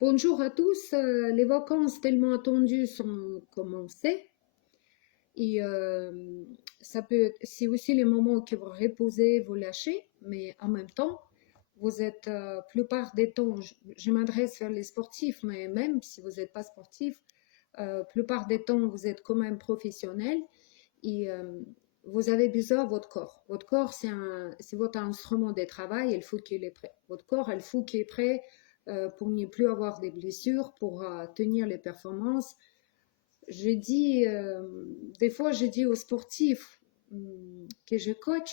Bonjour à tous. Les vacances tellement attendues sont commencées et c'est aussi le moment que vous reposez, vous lâchez, mais en même temps, vous êtes plupart des temps, je m'adresse vers les sportifs, mais même si vous n'êtes pas sportif, plupart des temps, vous êtes quand même professionnel et vous avez besoin de votre corps. Votre corps, c'est votre instrument de travail, il faut qu'il est prêt. Votre corps, il faut qu'il est prêt pour ne plus avoir des blessures, pour tenir les performances. Je dis, des fois, je dis aux sportifs que je coach,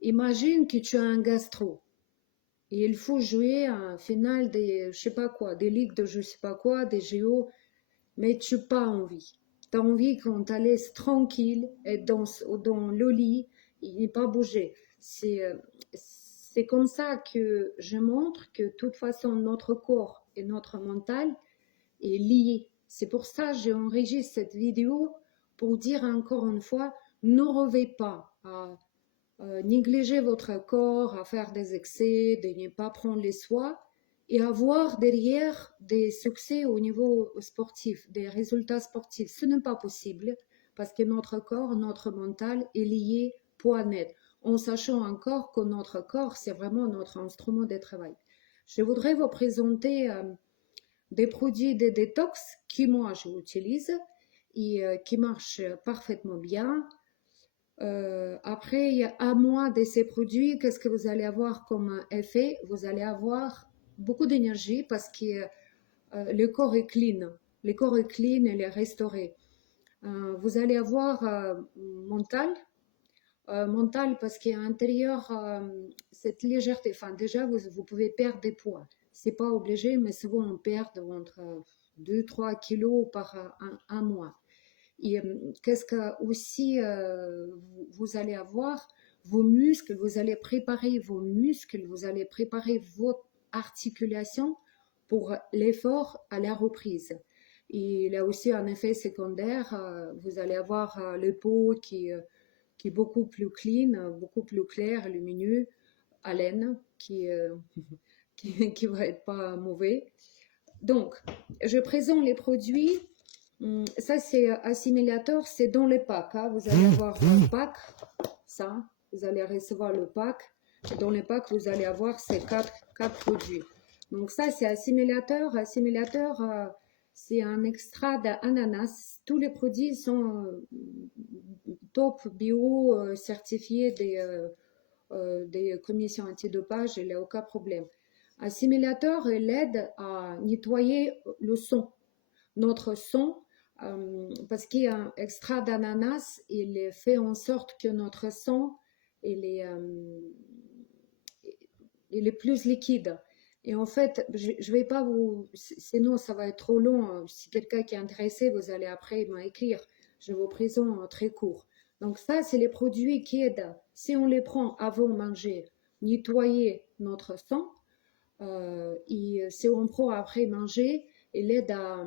imagine que tu as un gastro et il faut jouer un final des, je sais pas quoi, des ligues de je sais pas quoi, des JO, mais tu n'as pas envie. Tu as envie qu'on te laisse tranquille et dans le lit, il n'est pas bouger. C'est comme ça que je montre que de toute façon notre corps et notre mental est lié. C'est pour ça que j'ai enregistré cette vidéo pour dire encore une fois, ne rêvez pas à négliger votre corps, à faire des excès, de ne pas prendre les soins et avoir derrière des succès au niveau sportif, des résultats sportifs. Ce n'est pas possible parce que notre corps, notre mental est lié point net, en sachant encore que notre corps, c'est vraiment notre instrument de travail. Je voudrais vous présenter des produits de détox que moi j'utilise et qui marchent parfaitement bien. Après, il y a un mois de ces produits, qu'est-ce que vous allez avoir comme effet? Vous allez avoir beaucoup d'énergie parce que le corps est clean. Le corps est clean, il est restauré. Vous allez avoir mental, mental parce qu'à l'intérieur, cette légèreté, enfin déjà, vous pouvez perdre des poids. C'est pas obligé, mais souvent on perd entre 2-3 kilos par un mois. Et qu'est-ce que aussi vous allez avoir vos muscles, vous allez préparer vos muscles, vous allez préparer votre articulation pour l'effort à la reprise. Et il a aussi un effet secondaire, vous allez avoir le peau qui est beaucoup plus clean, beaucoup plus clair, lumineux, haleine, qui va être pas mauvais. Donc, je présente les produits. Ça, c'est assimilateur, c'est dans les packs. Hein. Vous allez avoir un pack, ça, vous allez recevoir le pack. Et dans les packs, vous allez avoir ces quatre produits. Donc ça, c'est assimilateur. Assimilateur, c'est un extrait d'ananas. Tous les produits sont top bio, certifiés des commissions antidopage, il n'y a aucun problème. Assimilateur, il aide à nettoyer le sang, notre sang, parce qu'il y a un extrait d'ananas, il fait en sorte que notre sang il est plus liquide. Et en fait, je vais pas vous, sinon ça va être trop long. Si quelqu'un qui est intéressé, vous allez après m'écrire. Je vous présente très court. Donc ça, c'est les produits qui aident. Si on les prend avant de manger, nettoyer notre sang. Et si on prend après manger, il aide à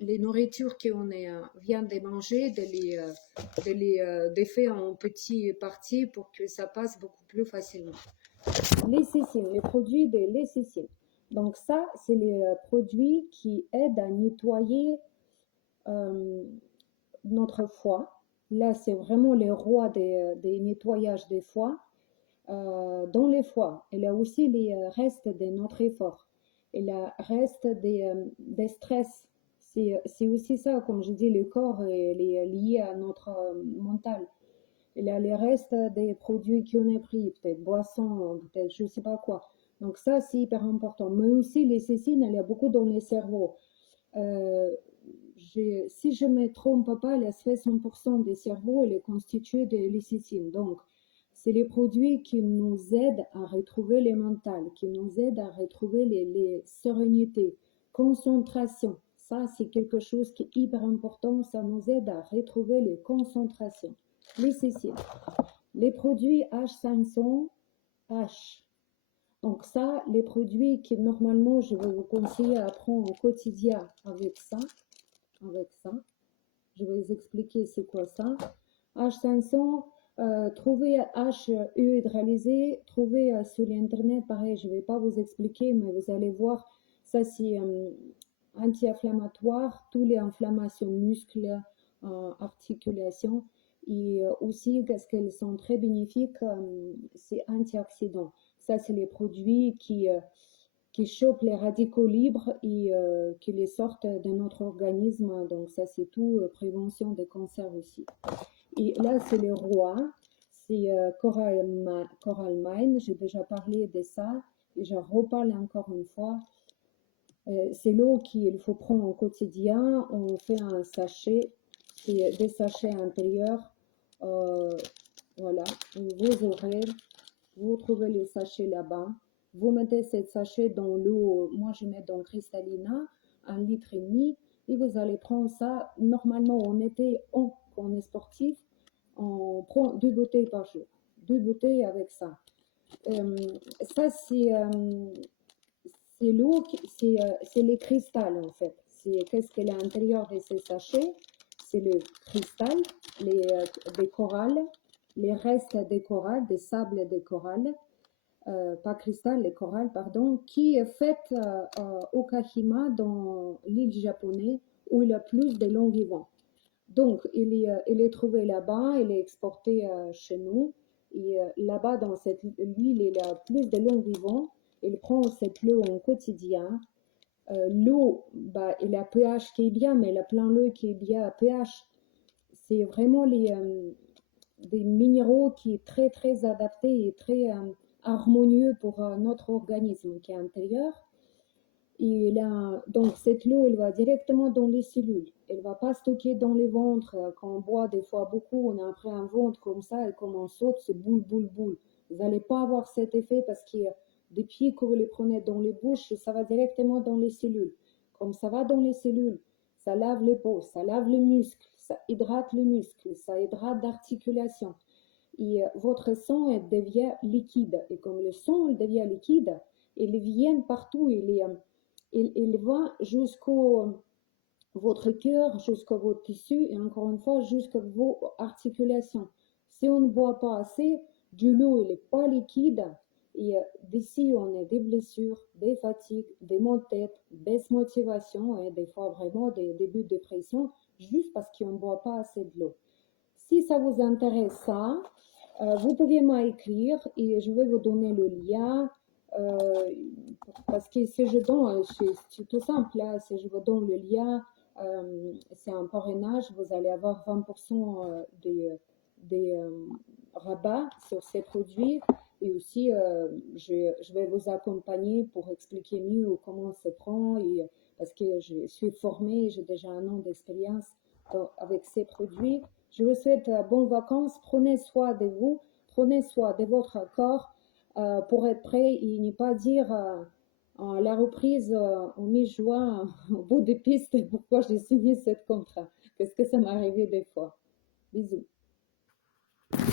les nourritures qu'on vient de manger, de faire en petites parties pour que ça passe beaucoup plus facilement. Lécithine, les produits de lécithine. Donc ça, c'est les produits qui aident à nettoyer notre foie. Là, c'est vraiment les rois des nettoyages des foies. Dans les foies, il y a aussi les restes de notre effort. Il y a reste des stress. C'est aussi ça, comme je dis, le corps est lié à notre mental. Il y a les restes des produits qu'on a pris, peut-être boissons, peut-être je ne sais pas quoi. Donc ça, c'est hyper important. Mais aussi les cécines, il y a beaucoup dans les cerveaux. Euh, si je ne me trompe pas, les 60% des cerveaux il est constitué de lécithine. Donc, c'est les produits qui nous aident à retrouver les mentales, qui nous aident à retrouver les sérénités, concentration. Ça, c'est quelque chose qui est hyper important. Ça nous aide à retrouver les concentrations. Lécithine. Les produits H500, H. Donc ça, les produits que normalement je vais vous conseiller à prendre au quotidien avec ça. Je vais vous expliquer c'est quoi ça. H500, trouvez H hydrolysé, trouvez sur l'internet, pareil, je ne vais pas vous expliquer, mais vous allez voir, Ça, c'est anti-inflammatoire, toutes les inflammations muscles, articulations. Et aussi, parce qu'elles sont très bénéfiques, c'est antioxydants. Ça, c'est les produits qui chopent les radicaux libres et qui les sortent de notre organisme. Donc ça, c'est tout, prévention des cancers aussi. Et là, c'est le roi, c'est Coral Mine. J'ai déjà parlé de ça et je reparle encore une fois. C'est l'eau qu'il faut prendre au quotidien. On fait un sachet, c'est des sachets intérieurs. Voilà, vous aurez, vous trouvez le sachet là-bas. Vous mettez ce sachet dans l'eau, moi je mets dans Cristalina, 1,5 litre, et vous allez prendre ça. Normalement, en été, quand on est sportif, on prend 2 bouteilles par jour. 2 bouteilles avec ça. Ça, c'est l'eau, c'est les cristals en fait. C'est qu'est-ce qu'il y a à l'intérieur de ces sachets? C'est le cristal, des coralles, les restes des coralles, des sables des coralles, pas cristal, les coralles, pardon, qui est faite au Kahima, dans l'île japonaise, où il y a plus de longs vivants. Donc, il est trouvé là-bas, il est exporté chez nous. Et là-bas, dans cette l'île, il y a plus de longs vivants. Il prend cette eau en quotidien. L'eau, bah, il a pH qui est bien, mais il a plein l'eau qui est bien à pH. C'est vraiment des minéraux qui est très, très adaptés et très harmonieux pour notre organisme qui est intérieur. Et là, donc cette eau, elle va directement dans les cellules. Elle ne va pas stocker dans les ventres. Quand on boit des fois beaucoup, on a après un ventre comme ça, et comme on saute, c'est boule, boule, boule. Vous n'allez pas avoir cet effet parce que depuis que vous les prenez dans les bouches, ça va directement dans les cellules. Comme ça va dans les cellules, ça lave les peaux, ça lave les muscles, ça hydrate le muscle, ça hydrate l'articulation. Et votre sang elle devient liquide. Et comme le sang il devient liquide, il vient partout, il va jusqu'au votre cœur, jusqu'à vos tissus et encore une fois jusqu'à vos articulations. Si on ne boit pas assez, de l'eau il n'est pas liquide et d'ici on a des blessures, des fatigues, des maux de tête, des motivations et des fois vraiment des débuts de dépression juste parce qu'on ne boit pas assez de l'eau. Si ça vous intéresse ça, vous pouvez m'écrire et je vais vous donner le lien. Parce que si je donne, c'est tout simple, là, si je vous donne le lien, c'est un parrainage, vous allez avoir 20% des rabats sur ces produits. Et aussi, je vais vous accompagner pour expliquer mieux comment se prend. Et, parce que je suis formée, j'ai déjà 1 an d'expérience avec ces produits. Je vous souhaite bonnes vacances. Prenez soin de vous, prenez soin de votre corps pour être prêt et ne pas dire la reprise en mi-juin au bout des pistes pourquoi j'ai signé ce contrat. Parce que ça m'est arrivé des fois. Bisous.